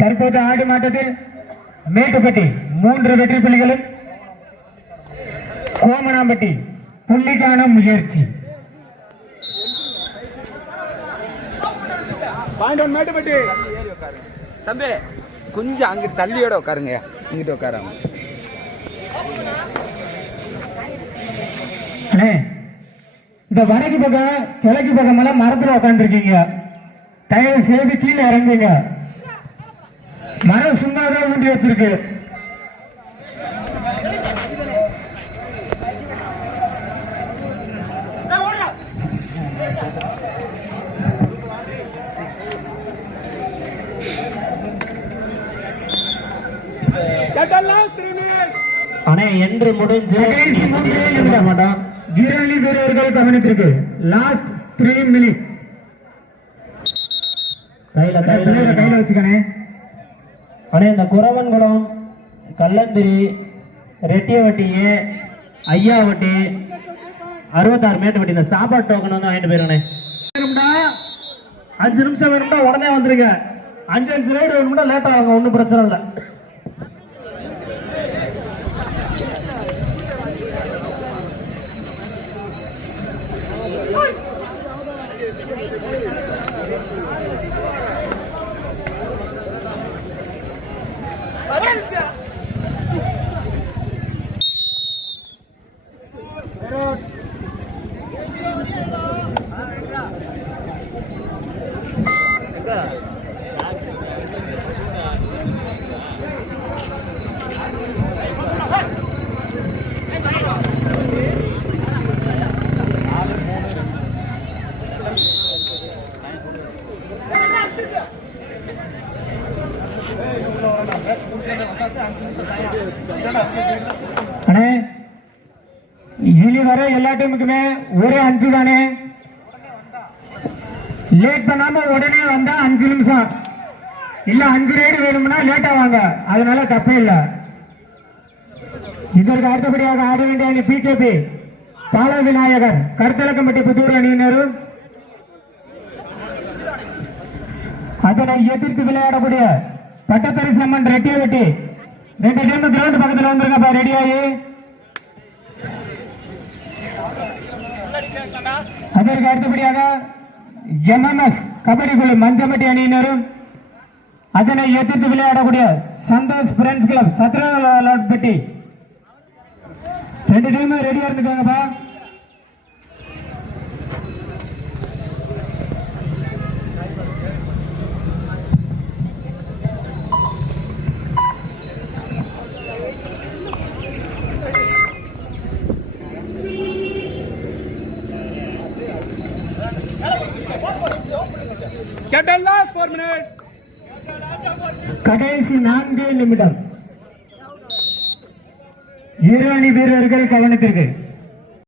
தற்போது ஆடி மாட்டத்தில் மேட்டுப்பட்டி மூன்று வெற்றி புள்ளிகளும் கோமனாம்பட்டி புள்ளிக்கான முயற்சி. தம்பி கொஞ்சம் அங்கிட்டு தள்ளியோட உட்காருங்க. இங்கிட்டு உட்காராம. இந்த வடக்கு பக்கம் கிழக்கு பக்கம் எல்லாம் மரத்துல உட்காந்துருக்கீங்க தயவு செய்து கீழே இறங்குங்க. மரம் சும்மா தான் ஊண்டி வச்சிருக்கு. அண்ணே என்று முடிஞ்சு கடைசி மூன்றே நிமிடம் வீரர்கள் கவனித்திருக்கு லாஸ்ட் த்ரீ மினிட் கையில கையில கையில வச்சுக்கணே அண்ணே இந்த குறவன்குளம் கல்லந்திரி ரெட்டியவட்டி ஐயாவட்டி அறுபத்தாறு மேட்டுப்பட்டி இந்த சாப்பாடு டோக்கன் வந்து வாங்கிட்டு போயிருங்கண்ணே. அஞ்சு நிமிஷம் வேணும்டா உடனே வந்துருங்க. அஞ்சு அஞ்சு ரைடு வேணும்டா லேட் ஆகுங்க ஒன்றும் பிரச்சனை இல்லை. அண்ணே இனி வர எல்லா டீமுக்குமே ஒரே அஞ்சு தானே? லேட் பண்ணாம உடனே வந்தா அஞ்சு நிமிஷம். இல்ல அஞ்சு ரைடு வேணும்னா லேட்டா வாங்க. அதனால தப்பே இல்ல. இதற்கு அடுத்தபடியாக ஆட வேண்டிய அணி பிகேபி பால விநாயகர் கருத்தலக்கம்பட்டி புத்தூர் அணியினரும். அதனை எதிர்த்து விளையாடக்கூடிய பட்டத்தரிசி அம்மன் ரெட்டியவட்டி ரெண்டு டீம் கிரவுண்ட் பக்கத்தில் வந்துருங்கப்பா ரெடியாகி அதற்கு அடுத்தபடியாக எம்எம்எஸ் கபடி குழு மஞ்சமட்டி அணியினரும் அதனை எதிர்த்து விளையாடக்கூடிய சந்தோஷ் ஃப்ரெண்ட்ஸ் கிளப் சத்ரபட்டி ரெண்டு டீமும் ரெடியா இருந்துக்காங்கப்பா. கடைசி நான்கு நிமிடம். இரு அணி வீரர்கள் கவனத்திற்கு.